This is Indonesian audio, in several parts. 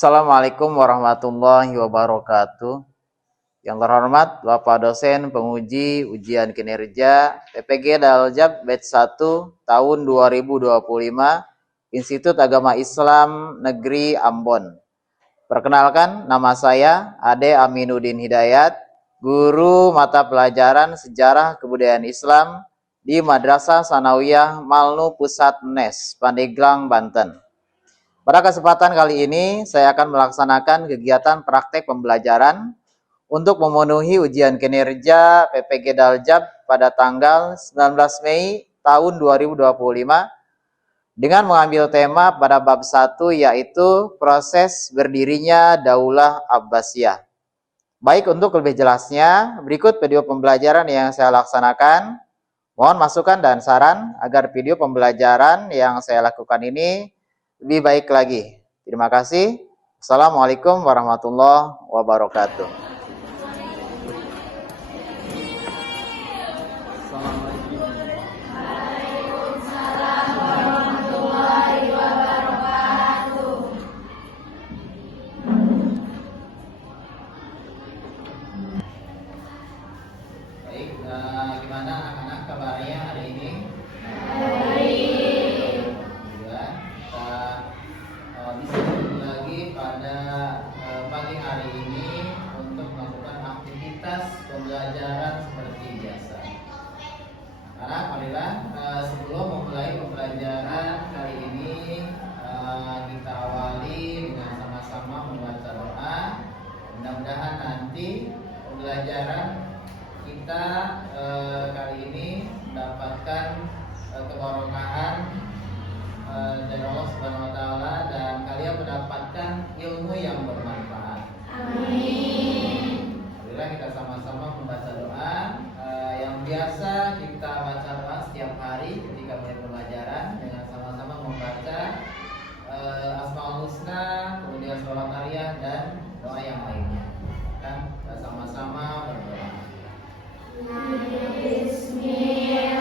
Assalamualaikum warahmatullahi wabarakatuh. Yang terhormat Bapak dosen penguji ujian kinerja PPG Daljab batch 1 tahun 2025 Institut Agama Islam Negeri Ambon. Perkenalkan, nama saya Ade Aminuddin Hidayat, guru mata pelajaran Sejarah Kebudayaan Islam di Madrasah Sanawiyah Malnu Pusat Nes, Pandeglang, Banten. Pada kesempatan kali ini, saya akan melaksanakan kegiatan praktek pembelajaran untuk memenuhi ujian kinerja PPG Daljab pada tanggal 19 Mei tahun 2025 dengan mengambil tema pada bab 1 yaitu proses berdirinya Daulah Abbasiyah. Baik, untuk lebih jelasnya, berikut video pembelajaran yang saya laksanakan. Mohon masukan dan saran agar video pembelajaran yang saya lakukan ini lebih baik lagi. Terima kasih. Assalamualaikum warahmatullahi wabarakatuh. Baik, gimana anak-anak kabarnya hari ini? Bisa ketemu lagi pada pagi hari ini untuk melakukan aktivitas pembelajaran seperti biasa. Anak, marilah sebelum memulai pembelajaran kali ini kita awali dengan sama-sama membaca doa. Mudah-mudahan nanti pembelajaran kita kali ini mendapatkan keberkahan dari Allah Subhanahu wa taala dan kalian mendapatkan ilmu yang bermanfaat. Amin. Marilah kita sama-sama membaca doa yang biasa kita baca doa setiap hari ketika mulai pembelajaran dengan sama-sama membaca Asmaul Husna, kemudian sholat Aliyah dan doa yang lainnya. Dan kita sama-sama berdoa. Bismillah.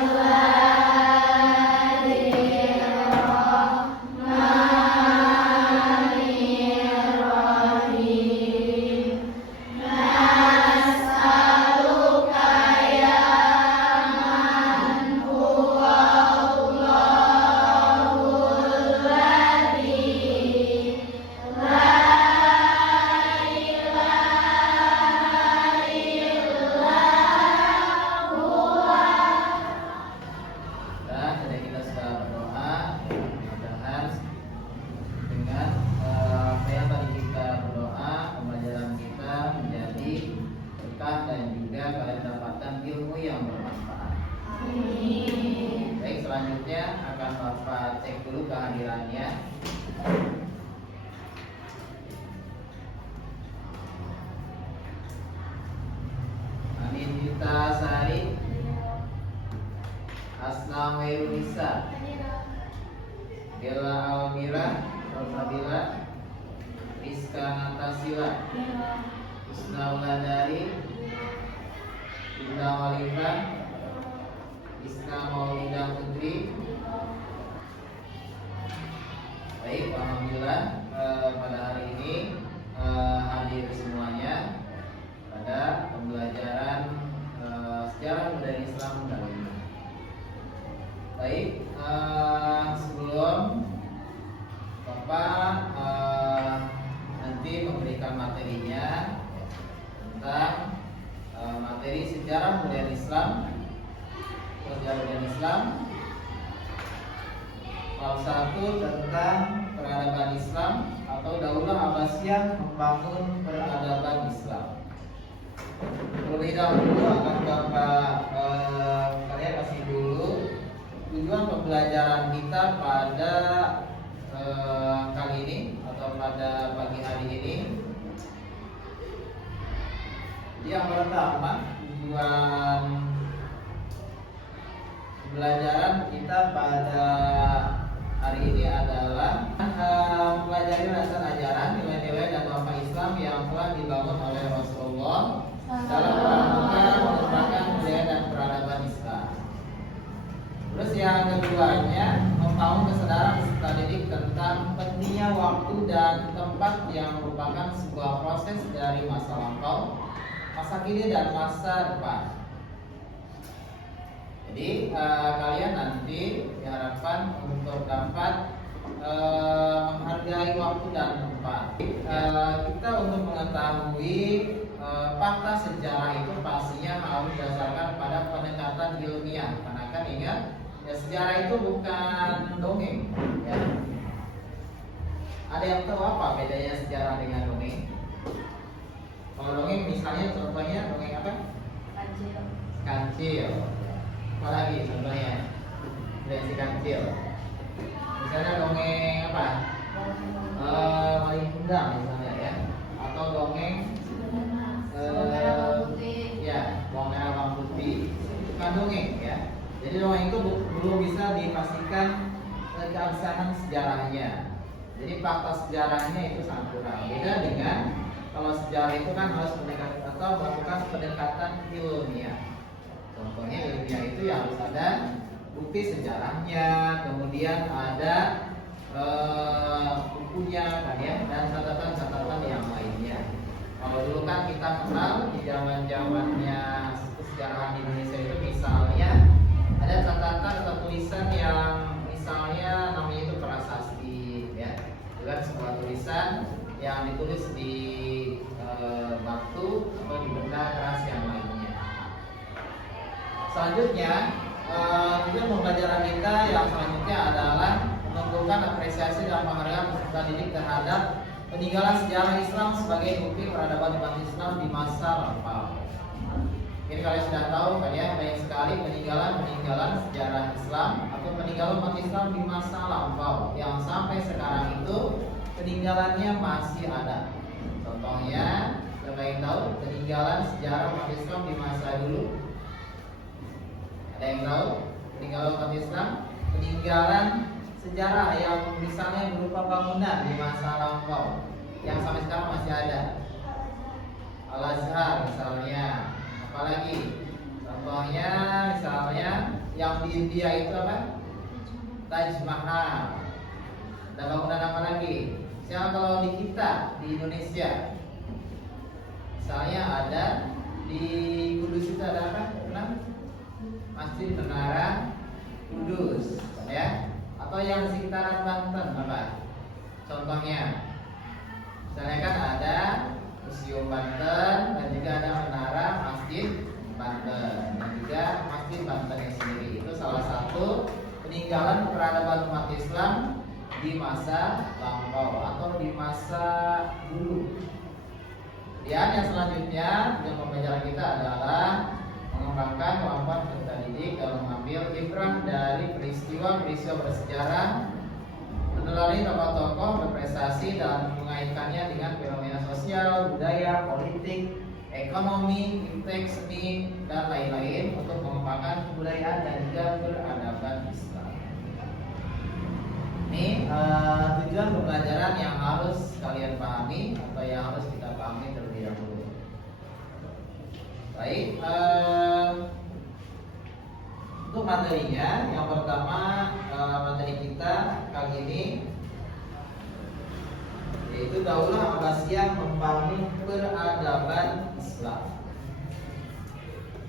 Selanjutnya akan Bapak cek dulu kehadirannya. Anindita Sari, Asna Wairunisa, Bella Almira, Rosabila, Rizka Natasila, Husna Wulandari, Indah Walifah, Isna Maulidah Putri. Baik, alhamdulillah pada hari ini hadir semuanya pada pembelajaran sejarah budaya Islam kali ini. Baik, sebelum Bapak nanti memberikan materinya tentang materi sejarah budaya Islam, perjalanan Islam, bab 1 tentang peradaban Islam atau Daulah Abbasiyah membangun peradaban Islam. Terlebih dahulu akan Bapak kalian kasih dulu tujuan pembelajaran kita pada kali ini atau pada pagi hari ini. Yang pertama, tujuan pembelajaran kita pada hari ini adalah mempelajari dasar ajaran, nilai-nilai dan norma Islam yang telah dibangun oleh Rasulullah dalam rangka mengembangkan budaya dan peradaban Islam. Terus yang keduanya, membangun kesadaran peserta didik tentang pentingnya waktu dan tempat yang merupakan sebuah proses dari masa lampau, masa kini dan masa depan. Jadi kalian nanti diharapkan untuk dapat menghargai waktu dan tempat. Kita untuk mengetahui fakta sejarah itu pastinya harus berdasarkan pada pendekatan ilmiah. Karena kan ingat, ya, sejarah itu bukan dongeng. Ya. Ada yang tahu apa bedanya sejarah dengan dongeng? Kalau dongeng misalnya contohnya dongeng apa? Kancil. Kancil. Apalagi contohnya? Definisi kancil. Misalnya dongeng apa? Maling kundang misalnya ya. Atau dongeng ya, bawang merah bawang putih. Itu kan dongeng ya. Jadi dongeng itu belum bisa dipastikan keabsahan sejarahnya. Jadi fakta sejarahnya itu sangat kurang. Beda dengan kalau sejarah itu kan harus pendekatan atau melakukan pendekatan ilmiah. Contohnya ilmiah itu ya harus ada bukti sejarahnya, kemudian ada bukunya kan ya, dan catatan-catatan yang lainnya. Kalau dulu kan kita kenal di zaman-zamannya kesejarahan di Indonesia itu misalnya ada catatan atau tulisan yang misalnya namanya itu prasasti ya, itu kan sebuah tulisan yang ditulis di batu atau di benda keras yang lainnya. Selanjutnya tujuan pembelajaran kita yang selanjutnya adalah menentukan apresiasi dan penghargaan peserta didik terhadap peninggalan sejarah Islam sebagai bukti peradaban umat Islam di masa lampau. Ini kalian sudah tahu kan ya, banyak sekali peninggalan sejarah Islam atau peninggalan umat Islam di masa lampau yang sampai sekarang itu peninggalannya masih ada. Contohnya, siapa yang tahu peninggalan sejarah umat Islam di masa dulu? Ada yang tahu peninggalan umat Islam? Peninggalan sejarah yang misalnya berupa bangunan di masa lampau yang sampai sekarang masih ada. Al-Azhar misalnya, apalagi contohnya misalnya yang di India itu apa? Taj Mahal. Dan bangunan apa lagi? Misalnya kalau di kita di Indonesia, misalnya ada di Kudus itu ada apa? Masjid Menara Kudus, ya. Atau yang di sekitaran Banten apa? Contohnya, misalnya kan ada Museum Banten dan juga ada Menara Masjid Banten dan juga Masjid Bantennya sendiri. Itu salah satu peninggalan peradaban umat Islam di masa lampau atau di masa dulu. Kemudian yang selanjutnya yang pembelajaran kita adalah mengembangkan kemampuan peserta didik dalam mengambil ibrah dari peristiwa-peristiwa bersejarah, meneladani tokoh-tokoh berprestasi dan mengaitkannya dengan fenomena sosial, budaya, politik, ekonomi, iptek, seni, dan lain-lain untuk mengembangkan kebudayaan dan juga peradaban Islam. Ini tujuan pembelajaran yang harus kalian pahami atau yang harus kita pahami terlebih dahulu. Baik, untuk materinya yang pertama materi kita kali ini yaitu Daulah Abbasiyah membangun peradaban Islam.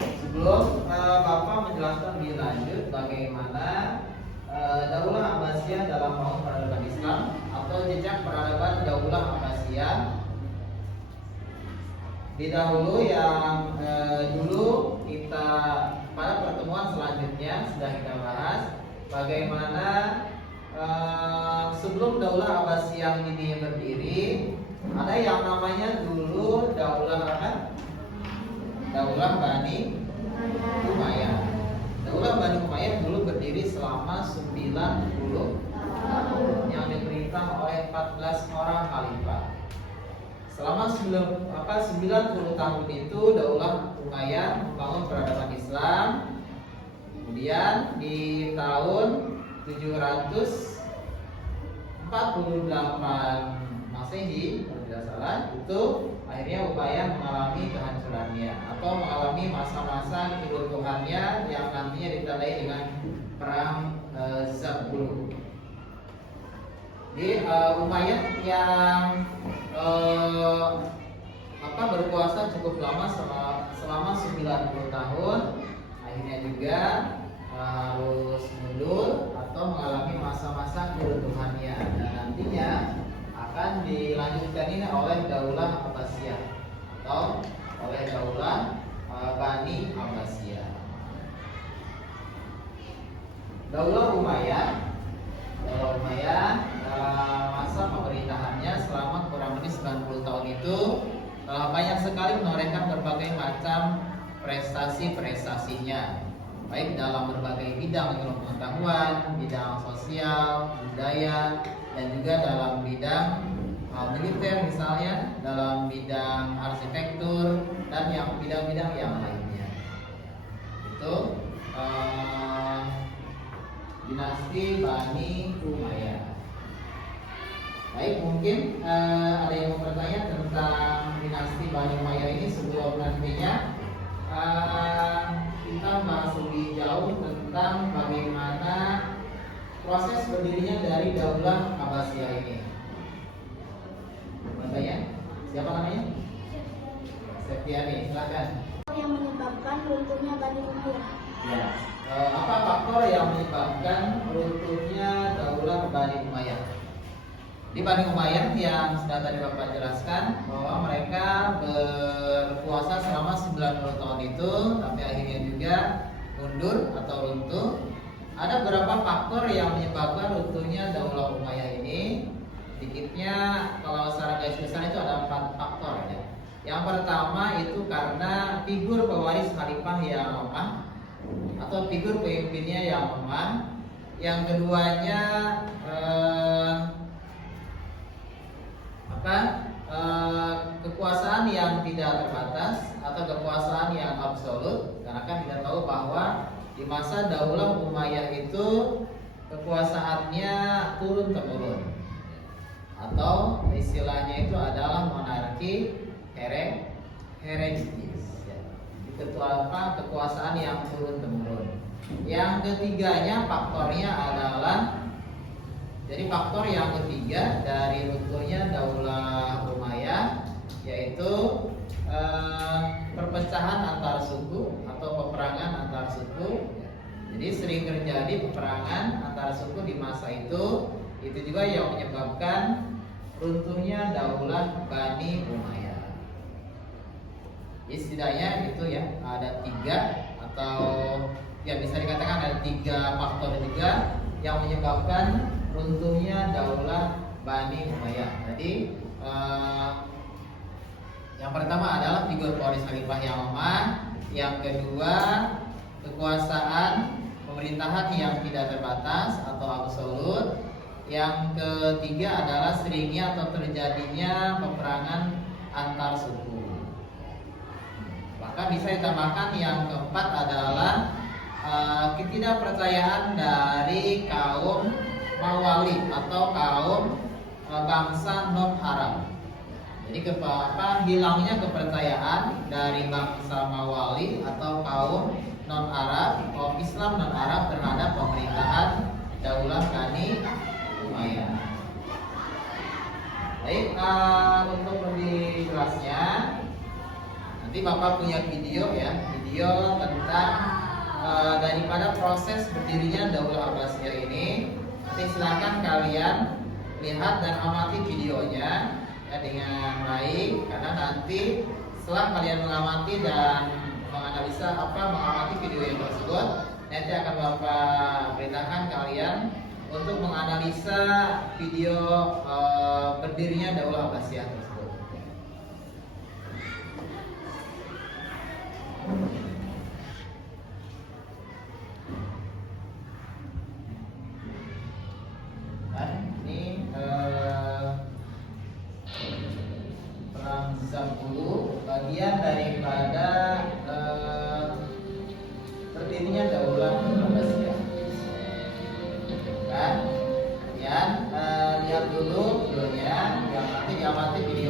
Sebelum Bapak menjelaskan lebih lanjut bagaimana Daulah Abbasiyah dalam membangun peradaban Islam atau jejak peradaban Daulah Abbasiyah. Dahulu yang dulu kita pada pertemuan selanjutnya sudah kita bahas bagaimana sebelum Daulah Abbasiyah ini berdiri ada yang namanya dulu Daulah apa? Daulah Bani Umayyah. Daulah Bani Umayyah dulu berdiri selama 90 tahun yang diperintah oleh 14 orang khalifah. Selama 90 tahun itu Daulah Umayyah membangun peradaban Islam. Kemudian di tahun 748 Masehi kalau tidak salah itu akhirnya Umayyah mengalami kehancurannya atau mengalami masa-masa keruntuhannya yang nantinya ditandai dengan perang Zabul. Jadi Umayyad yang berkuasa cukup lama selama 90 tahun, akhirnya juga harus mundur atau mengalami masa-masa keruntuhannya, dan nantinya akan dilanjutkan ini oleh Daulah Abbasiyah atau oleh Daulah Bani Abbasiyah. Daulah Umayyad masa pemerintahannya selama kurang lebih 90 tahun itu telah banyak sekali menorehkan berbagai macam prestasi-prestasinya, baik dalam berbagai bidang ilmu pengetahuan, bidang sosial, budaya, dan juga dalam bidang militer misalnya, dalam bidang arsitektur, dan yang bidang-bidang yang lainnya. Itu dinasti Bani Umayyah. Baik, mungkin ada yang mau bertanya tentang dinasti Bani Umayyah ini sebelum nantinya kita bahas lebih jauh tentang bagaimana proses berdirinya dari Daulah Abbasiyah ini. Bertanya? Siapa namanya? Septiani, silakan. Yang menyebabkan runtuhnya Bani Umayyah. Ya. Apa faktor yang menyebabkan runtuhnya Daulah Bani Umayyah? Di Bani Umayyah yang sudah tadi Bapak jelaskan bahwa mereka berkuasa selama 90 tahun itu, tapi akhirnya juga mundur atau runtuh. Ada beberapa faktor yang menyebabkan runtuhnya Daulah Umayyah ini. Sedikitnya kalau secara garis besar itu ada 4 faktor ya. Yang pertama itu karena figur pewaris khalifah yang lemah atau figur pemimpinnya yang lemah. Yang keduanya kekuasaan yang tidak terbatas atau kekuasaan yang absolut, karena kan kita tahu bahwa di masa Daulah Umayyah itu kekuasaannya turun temurun, atau istilahnya itu adalah monarki hereditary. Kekuasaan yang turun temurun. Yang ketiganya faktornya adalah, jadi faktor yang ketiga dari runtuhnya Daulah Umayyah yaitu perpecahan antar suku atau peperangan antar suku. Jadi sering terjadi peperangan antar suku di masa itu juga yang menyebabkan runtuhnya Daulah Bani Umayyah. Jadi setidaknya itu ya ada 3 atau ya bisa dikatakan ada 3 faktor juga yang menyebabkan runtuhnya Daulah Bani Umayyah. Jadi yang pertama adalah figur pewaris khalifah yang lemah, yang kedua kekuasaan pemerintahan yang tidak terbatas atau absolut, yang ketiga adalah seringnya atau terjadinya peperangan antar suku. Maka bisa ditambahkan yang keempat adalah ketidakpercayaan dari kaum Mawali atau kaum bangsa non-Arab. Jadi hilangnya kepercayaan dari bangsa Mawali atau kaum non-Arab, kaum Islam non-Arab terhadap pemerintahan Daulah Bani Umayyah. Baik, untuk lebih jelasnya nanti Bapak punya video ya, video tentang daripada proses berdirinya Daulah Abbasiyah ini. Nanti silakan kalian lihat dan amati videonya ya dengan baik, karena nanti setelah kalian mengamati dan mengamati video yang tersebut, nanti akan Bapak perintahkan kalian untuk menganalisa video berdirinya Daulah Abbasiyah tersebut. Ini perang Zamulu, bagian daripada berdirinya Daulah Abbasiyah. Kan? Kemudian lihat dulu videonya, yang nanti diamati video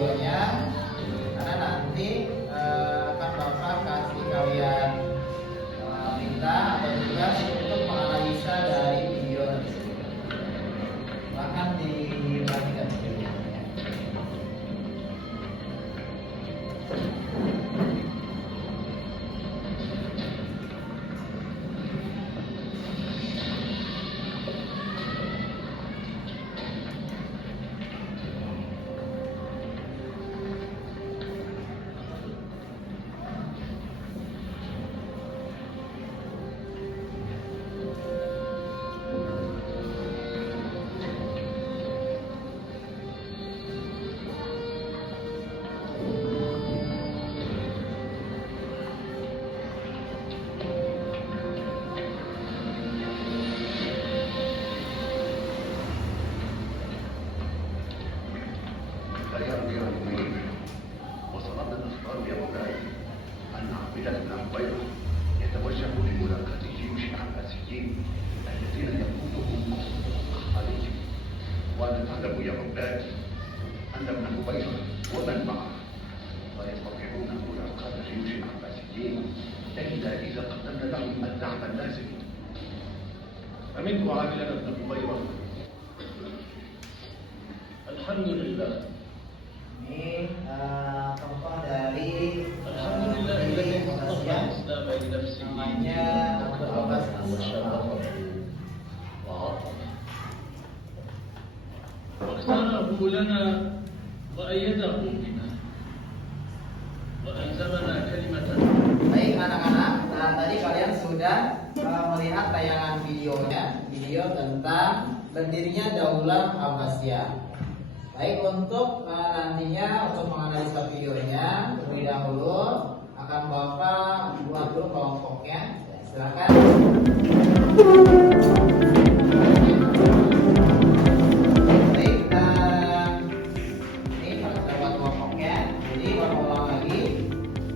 عباس أن ابن أبي ومن معه ويستطيعون ملاقاة جيوش العباسيين إلا إذا قدمنا لهم الدعم اللازم. أمنت عاملا ابن أبي. الحمد لله. Ini tokoh dari Alhamdulillah الذي اصطفى الإسلام لنفسه namanya Abu Abbas As-Saffah. واختاره لنا وأيده بنا وألزمنا كلمة. Baik anak-anak, tadi kalian sudah melihat tayangan video tentang berdirinya Daulah Abbasiyah. Baik, untuk nantinya untuk menganalisa videonya terlebih dahulu akan Bapak buat dulu kelompoknya. Silakan. Baik, ini kalau sudah buat kelompoknya, jadi Bapak ulang lagi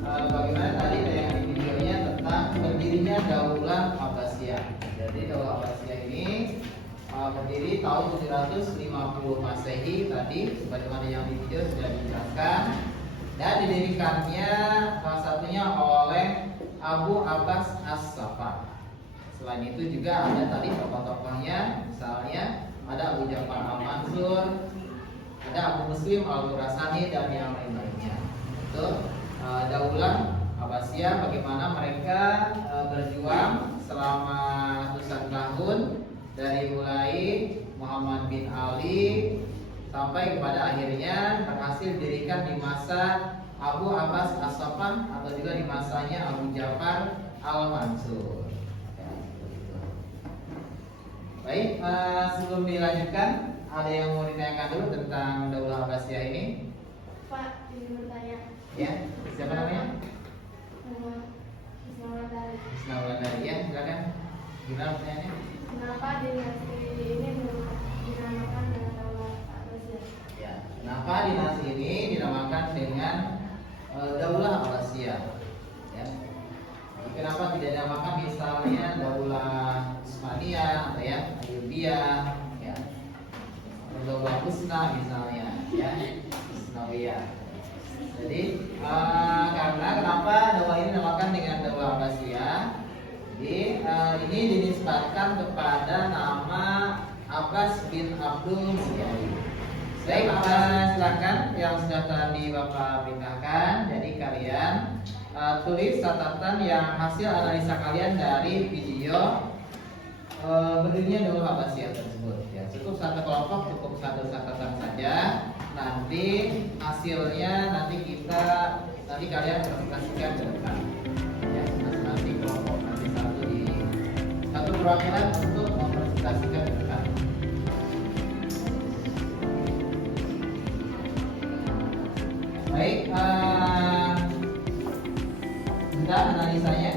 bagaimana tadi tayangan di videonya tentang berdirinya Daulah Abbasiyah. Jadi Daulah Abbasiyah ini berdiri tahun 750 Masehi tadi sebagaimana yang di video sudah dijelaskan, dan didirikannya salah satunya oleh Abu Abbas As-Saffah. Selain itu juga ada tadi tokoh-tokohnya, misalnya ada Abu Ja'far Al-Mansur, ada Abu Muslim Al-Khurasani dan yang lain-lainnya. Itu Daulah Abbasiyah, bagaimana mereka berjuang selama ratusan tahun dari mulai Muhammad bin Ali sampai kepada akhirnya berhasil didirikan di masa Abu Abbas As-Saffah atau juga di masanya Abu Ja'far Al-Mansur. Baik, sebelum dilanjutkan, ada yang mau ditanyakan dulu tentang Daulah Abbasiyah ini? Pak, izin bertanya. Ya, siapa namanya? Nama Ismail. Ismail, ya, silakan. Gimana pertanyaannya? Kenapa dinasti ini dinamakan dengan Daulah Abbasiyah? Ya, kenapa dinasti ini dinamakan dengan Daulah Abbasiyah? Ya. Kenapa tidak dinamakan misalnya Daulah Utsmaniyah atau ya Ayyubiyah, ya, Daulah Husna misalnya, ya, Husnawiyah. Jadi karena kenapa daulah ini dinamakan dengan Daulah Abbasiyah? Jadi ini dinisbatkan kepada nama Abbas bin Abdul Muttalib. Baik, silakan yang sudah tadi Bapak perintahkan. Jadi kalian tulis catatan yang hasil analisa kalian dari video berdirinya Daulah Abbasiyah tersebut. Ya, cukup satu kelompok, cukup satu catatan saja. Nanti hasilnya nanti kalian presentasikan ke depan. Ya, nanti kelompok nanti satu perwakilan untuk mempresentasikan ke depan. Baik, sudah analisanya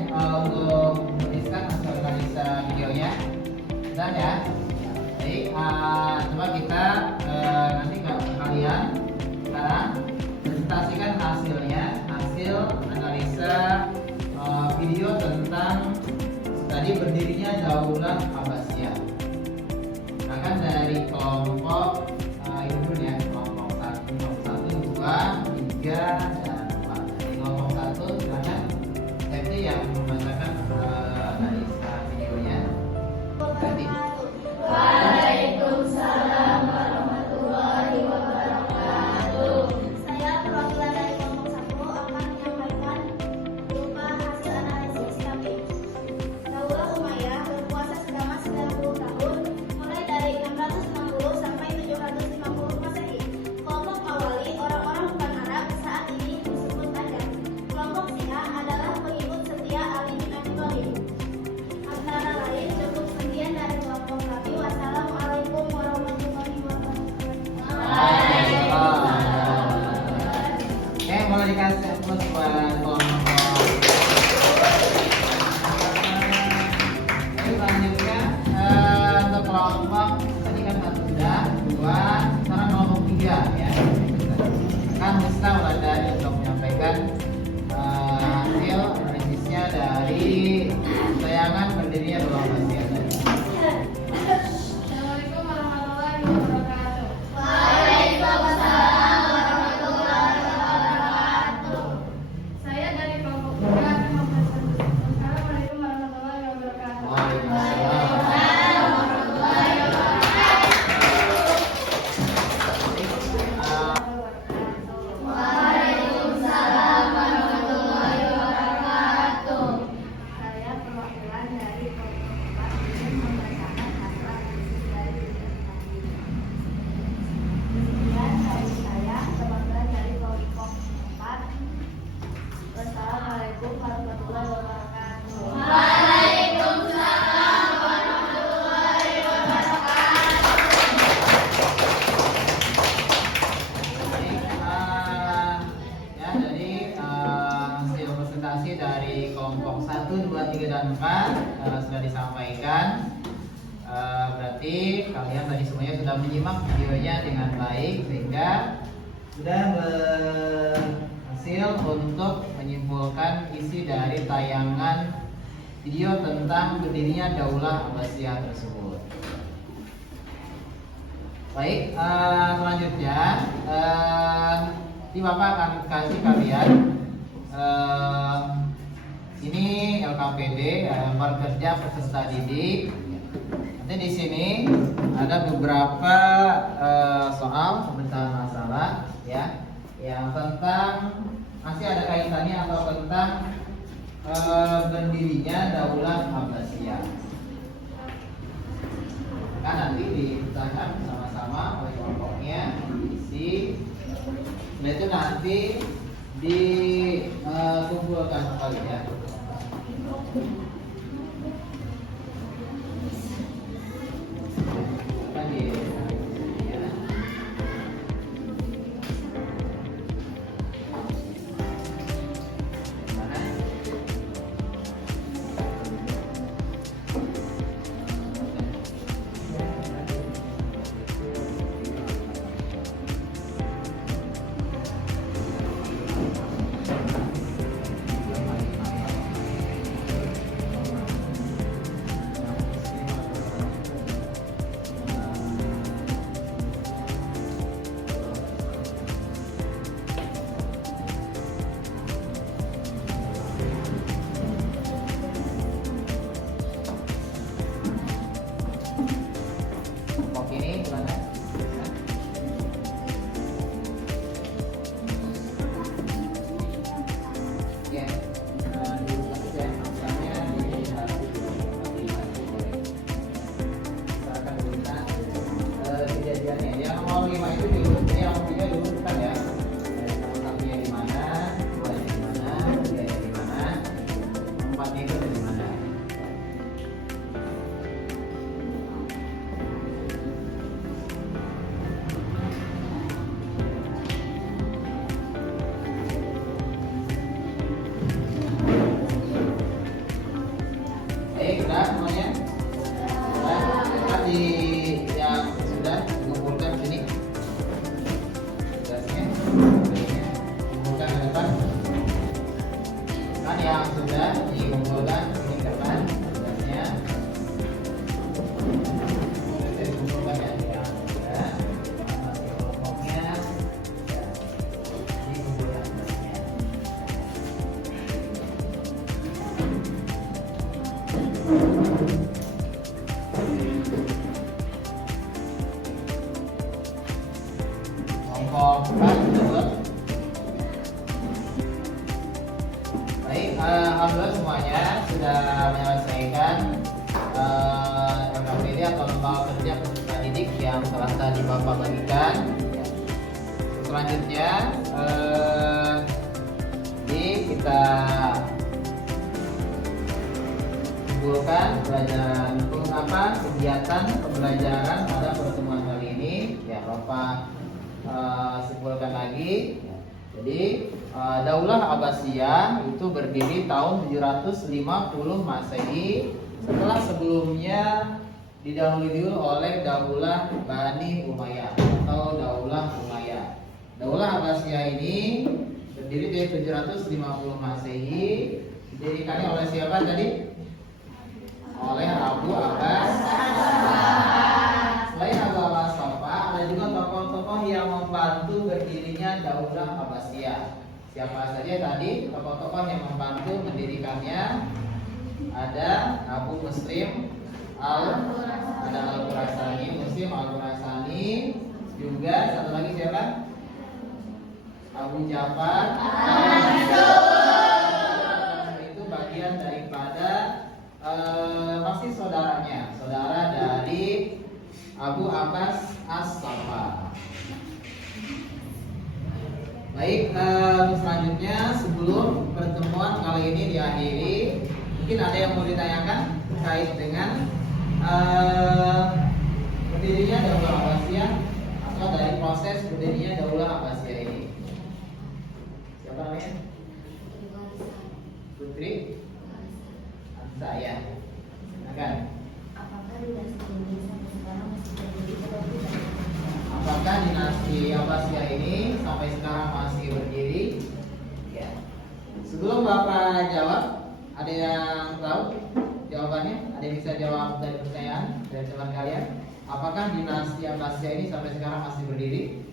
untuk menuliskan hasil analisa videonya. Sudah ya. Baik, coba kita nanti ke kalian sekarang presentasikan hasilnya, hasil analisa video tentang tadi berdirinya Daulah Abbasiyah. Akan dari kelompok itu dulu ya, kelompok 1, 2, 3 dan 4. Dari kelompok 1 silakan Septi yang membacakan analisa videonya. Septi. Waalaikumsalam warahmatullahi wabarakatuh. Saya perwakilan dari kelompok 1 akan menyampaikan berupa hasil analisis kami. Daulah Umayyah berkuasa selama 90 tahun, mulai dari 660 sampai 750 Masehi. Kelompok Mawali, orang-orang bukan Arab, saat ini disebut Adam. Kelompok Syiah adalah pengikut setia Ali bin Abi Thalib. Antara lain cukup sekian dari berarti kalian tadi semuanya sudah menyimak videonya dengan baik sehingga sudah berhasil untuk menyimpulkan isi dari tayangan video tentang berdirinya Daulah Abbasiyah tersebut. Baik, selanjutnya Bapak akan kasih kalian ini LKPD, lembar kerja peserta didik. Nanti di sini ada beberapa soal pemecah masalah ya, yang tentang masih ada kaitannya atau tentang berdirinya Daulah Abbasiyah. Maka nanti dipecahkan sama-sama oleh kelompoknya, diisi. Setelah itu nanti dikumpulkan kembali ya. Baik, alhamdulillah semuanya sudah menyelesaikan LKPD atau lembaga kerja peserta didik yang telah tadi Bapak bagikan. Selanjutnya kita kumpulkan pelajaran kegiatan pembelajaran pada pertemuan kali ini. Ya, Bapak simpulkan lagi. Jadi Daulah Abbasiyah itu berdiri tahun 750 Masehi, setelah sebelumnya didahului oleh Daulah Bani Umayyah atau Daulah Umayyah. Daulah Abbasiyah ini berdiri dari 750 Masehi, didirikannya oleh siapa tadi? Oleh Abu Abbas. Selain Abu Abbas Safa, ada juga tokoh-tokoh yang membantu berdirinya Daulah Abbasiyah. Siapa saja tadi tokoh-tokoh yang membantu mendirikannya? Ada Abu Muslim Al-Khurasani, Muslim Al-Khurasani, juga satu lagi siapa? Abu Ja'far itu bagian daripada masih saudaranya, saudara dari Abu Abbas As-Safa. Baik, selanjutnya sebelum pertemuan kali ini diakhiri, mungkin ada yang mau ditanyakan terkait dengan berdirinya Daulah Abbasiyah atau dari proses berdirinya Daulah Abbasiyah ini. Siapa namanya? Putri Ansa ya. Silakan. Apakah durasi Indonesia sekarang si Abbasiyah ini sampai sekarang masih berdiri? Ya. Sebelum Bapak jawab, ada yang tahu jawabannya? Ada yang bisa jawab dari pertanyaan dari teman kalian? Apakah dinasti Abbasiyah ini sampai sekarang masih berdiri?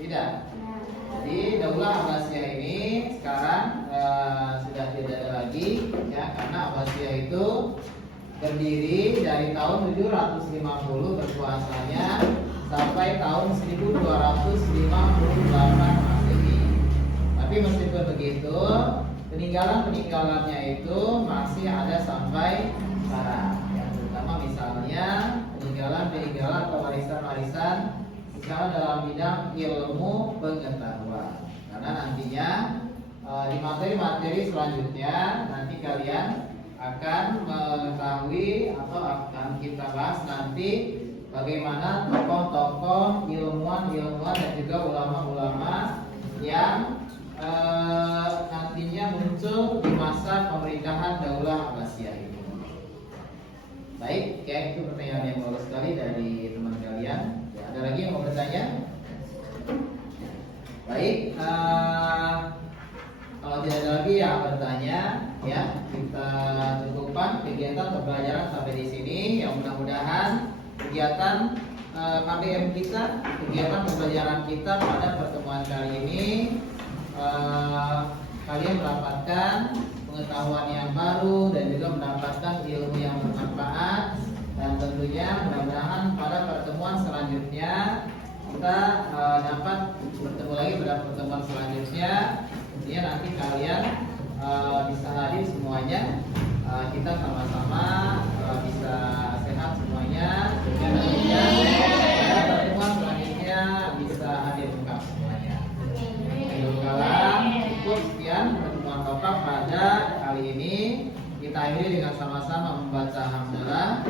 Tidak. Jadi Daulah Abbasiyah ini sekarang sudah tidak ada lagi, ya, karena Abbasiyah itu berdiri dari tahun 750 berkuasanya sampai tahun 1258 Masehi. Tapi meskipun begitu, peninggalannya itu masih ada sampai sekarang. Ya, terutama misalnya peninggalan atau warisan-warisan misalnya dalam bidang ilmu pengetahuan. Karena nantinya di materi-materi selanjutnya nanti kalian akan mengetahui atau akan kita bahas nanti bagaimana tokoh-tokoh ilmuwan-ilmuwan dan juga ulama-ulama yang nantinya muncul di masa pemerintahan Daulah Abbasiyah ini. Baik, itu pertanyaan yang bagus sekali dari teman kalian. Ya, ada lagi yang mau bertanya? Baik, kalau tidak ada lagi yang bertanya, ya kita cukupkan kegiatan pembelajaran sampai di sini. Yang mudah-mudahan kegiatan KBM kita, kegiatan pembelajaran kita pada pertemuan kali ini, kalian mendapatkan pengetahuan yang baru dan juga mendapatkan ilmu yang bermanfaat. Dan tentunya mudah-mudahan pada pertemuan selanjutnya kita dapat bertemu lagi pada pertemuan selanjutnya. Tentunya nanti kalian bisa hadir semuanya, kita sama-sama bisa sehat semuanya. Dan tentunya pada pertemuan selanjutnya bisa hadir lengkap semuanya. Alhamdulillah, cukup sekian pertemuan Bapak pada kali ini. Kita akhiri dengan sama-sama membaca hamdalah.